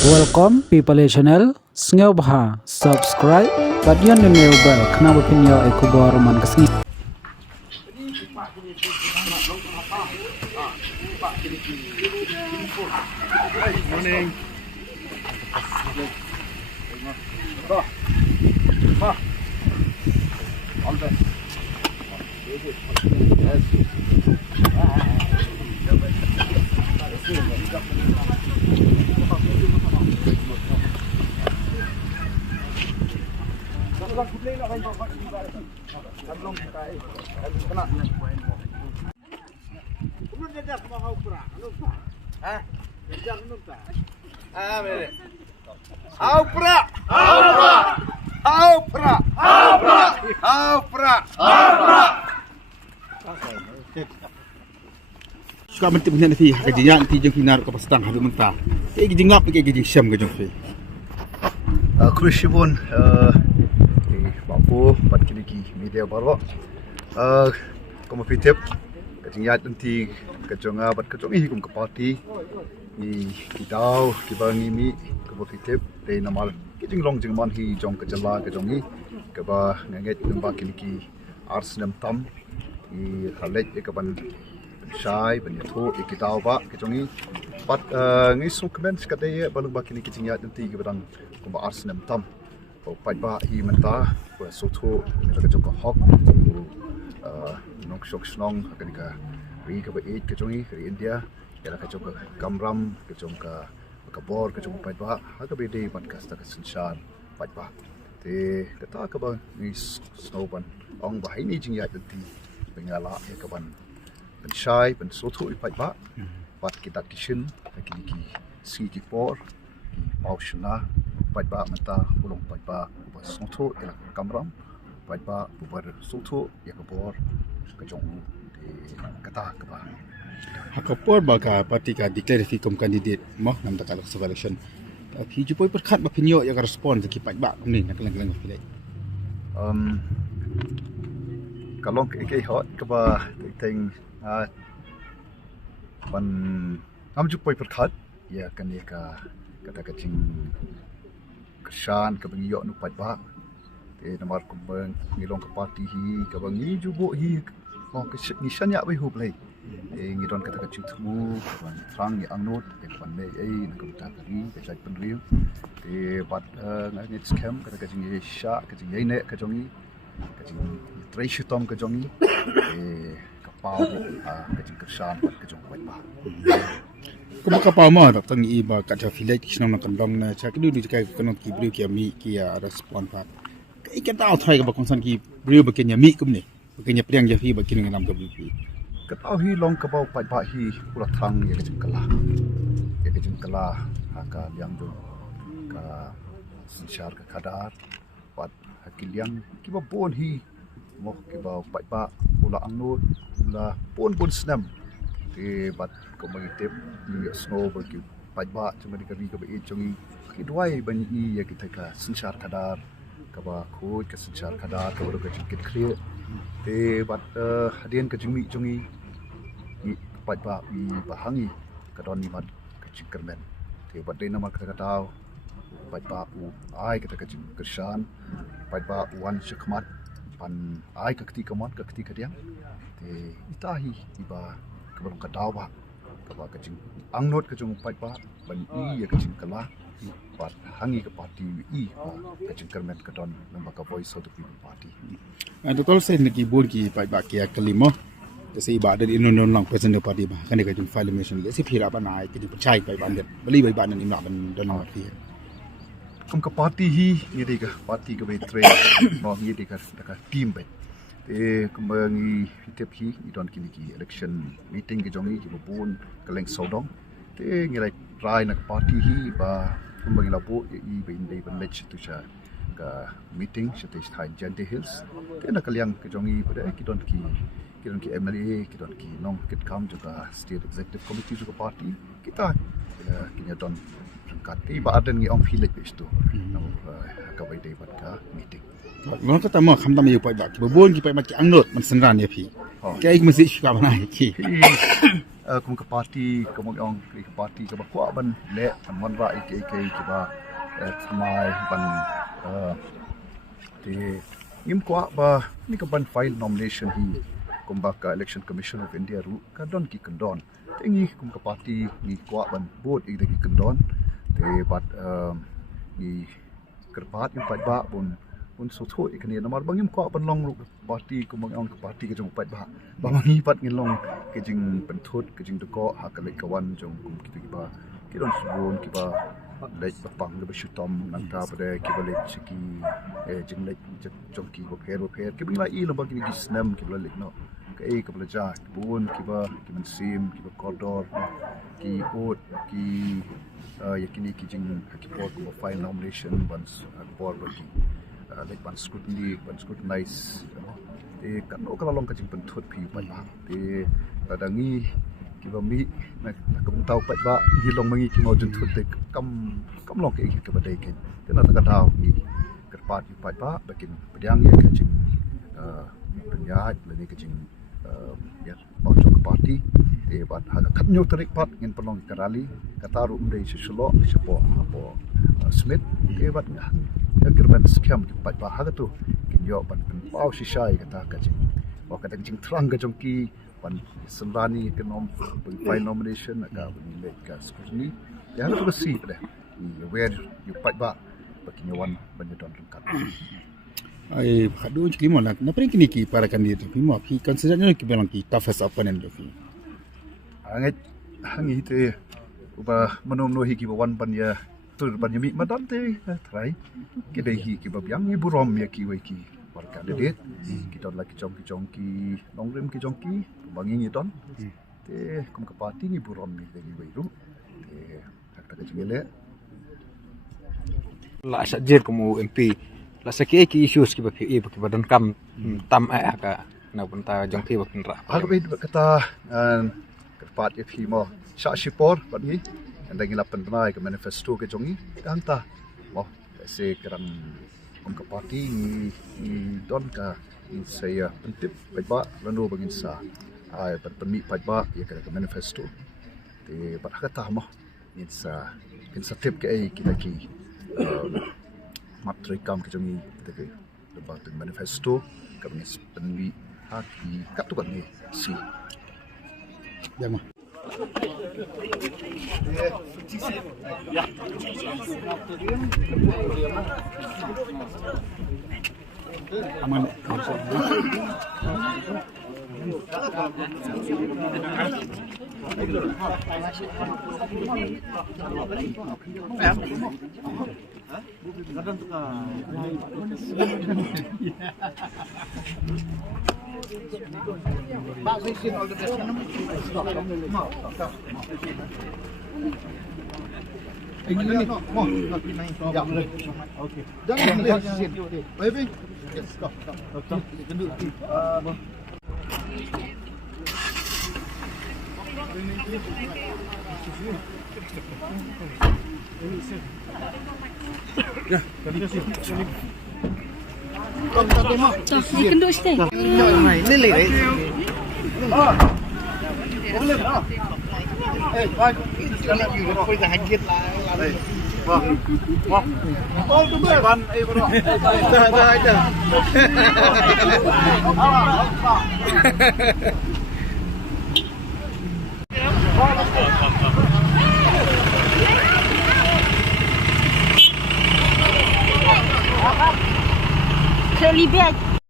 Welcome people channel sngi bha subscribe but yon new bell khna ba pin yo ekubor man kasni morning. All the suka mentik punya nanti kerja nanti jeng finar ke pasang habis mentah. Kayak gini ngap kayak gini siam ke jeng fi. Krishibun bapu pat kini media baru. Kamu VPP kerja nanti kerja bat kerja ini kum ke parti ni kita bangi mi kamu VPP dari nama kerja long jeng man hi jong kerja lah kerja ni keba nganget nampak kini ars nam tam ni halet kapan Shy, banyak kita awak kejongi, but ngisung komen sekadar balu baki ni kita ingat nanti kita orang kumba ars nem tam, pai ba hi mentah, soto ni kita kejongi hok, nong shok snong, akan kita ri kita eat kejongi ri India, kita kejongi kamram, kejongi kabor, kejongi pai ba, agak beda podcast tak sensyar pai ba, te kata kabar ni snowban, orang bahai ni jingat nanti pengala ya kaban. Pensai, pensoto ipai ba, bat kita kitchen, kini sngi por, pau shuna, ipai ba mata, ulong ipai ba, buat soto, elak kamram, ipai ba, buat soto, ya kabor, kejong kata keba. Hakapor baga parti ka declare fi kom candidate mo nam ta kalak election. Fi jupoi perkhat ba pinyo ya ka respond ki ipai ba ni nak lang filai. Kalau ke hot keba ting ban am jupoi perkhat ya kan ya kata kacing kesan ke bengyo nu pai ba te namar kumbang ngilong ke parti hi ke bangi jubo hi oh ke nisan ya bai hu play ngidon kata kacing tumu ban trang ya angnot ya ban nei ai nak ta kari ke sai penriu te bat ngit scam kata kacing ye sha kacing ye ne kajongi kacing treasure tom kajongi pau kecing kersan kecing kuat bah. Kuma ka pa mo tak tang iba ka ta filai kisnong nak kandong na cha kidu di kai kanot ki brio ki mi ki ya respond pa. Kai kan tau thai ka ba konsan ki brio ba kenya mi kum ni. Kenya priang ya fi ba kin ngam ka bi. Ka tau hi long ka bau pai ba hi pula thang ya kecing kala. Ya kecing kala ka liang do ka sinchar ka kadar pat hakiliang ki ba bon hi mo ke ba pai ba pula angnut pula pun snam ke bat ko magitip ni snow ba ki pai ba cuma di kari ka ba e chungi ki duai ban i ya kita ka sinchar kadar ka ba khoi ka sinchar kadar ka ba ka chikit clear te bat hadian ka chungi chungi ni pai ba i ba hangi ka don ni bat ka chikermen te bat de nama ka tau pai ba u ai ka ching kersan pai ba wan shikmat pan ai kakti kamat kakti kadiang te itahi iba kabarong kadawa kaba kacing angnot kacing pai pa ban i ya kacing kala pat hangi ke parti i kacing kermet kadon namba ka voice of the people party Total sen ki bor ki pai ba ki kalimo te sei ba dari non lang present party ba kan ka jung file mission le si phira ba nai ki percaya pai ba ndet beli bai ba nan ina ban don ma fi kum ka party hi ni ka party ka betre no ni ka team ba te kumbangi VPP hi idon kini ki election meeting ke jongi ki bun kaleng sodong te ngirai try na party hi ba kumbangi labo i be in day ban lech tu cha ka meeting chate thai jante hills te na kalyang ke jongi pada ki don ki MLA ki don ki nong kit kam juga state executive committee juga party kita kinya don kati ba adan ngi on filet bestu no ka bai dei bat ka meeting Ngon kata mo kham tam yu pai ba ki bon ki pai ma ki angnot man sanran ya phi. Kai ik mesti ka bana ki. kum ke parti kum ong ke parti ke bakwa ban le man ra ik ke ba thamai ban te ngim kwa ba ni ka ban file nomination hi kum ba ka election commission of India ru ka don ki kandon te ngi kum ka parti ni kwa ban board ik ki kandon te bat ni kerpat ni pat ba pun so tho ikani namar bangim kwa ban long ru parti kum ong ka parti ke jong pat ba bangi pat ngin long ke jing pen thot ke jing ko ha ka le kawan jong kum ki ba ki don subon ki ba leit pang le beshutom nang ta pada ki ba leit siki jing leit jong ki bo pher ki bing la I lo ba ki gi snam ki ba leit no ka ka ba ja bun ki ba ki man sim ki ba kodor ki ot ki yakini ki jing ki por ko file nomination once por ba ki leit ban scrutinize kan no kala long ka jing pen thot pi ba te padangi ki ba mi na kum tau pat ba gi long mangi ki mo jun thut te kam long ke ki ba dai ke te na ta dau ni kerpat pi pat ba bakin pedang ya ka jing penyat le ni ka jing ya mau jong parti te ba ha ka nyu tarik pat ngin pelong karali kataru umdai sisulo sipo apo smith ke ba ya kerban scam ki pat ba ha tu kin yo ban pau sisai kata ka jing wa ka jing trang ka jong ki pan semrani kenom file nomination aga bani leit ka scrutiny ya harus bersih pada where you pat ba bagi nyawan banyak don lengkap ai khadu ki mo nak na pring ki para kandidat fi mo ki consider no ki belang ki toughest opponent do fi anget hangi te uba manom no hi ki wan ban ya tur ban yami madam te try ki dei hi ki ba yang ni burom ya ki wai ki par kandidat ki don la ki jong ki nongrem ki jong ki bangi ni don te kum ka parti ni burom ni dei wai ru te tak tak jengele la sajir kamu MP la sakei ki issues ki baki ki badan kam tam ka na punta jong ki bakin ra ha be kata kerpat ya phi mo sha shipor ban ni anda ngila penai ke manifesto ke jongi kanta mo se kerang kum ka parti ni don ka in saya pentip ba lanu bangin sa ai penmi ba ya ke manifesto te pat kata mo in sa thep ke ai kita ki matri kam ke jongi te ke debat manifesto ka penmi ha ki kat tu kan ni si ya ma aman Kenduk stay. Kelly bag.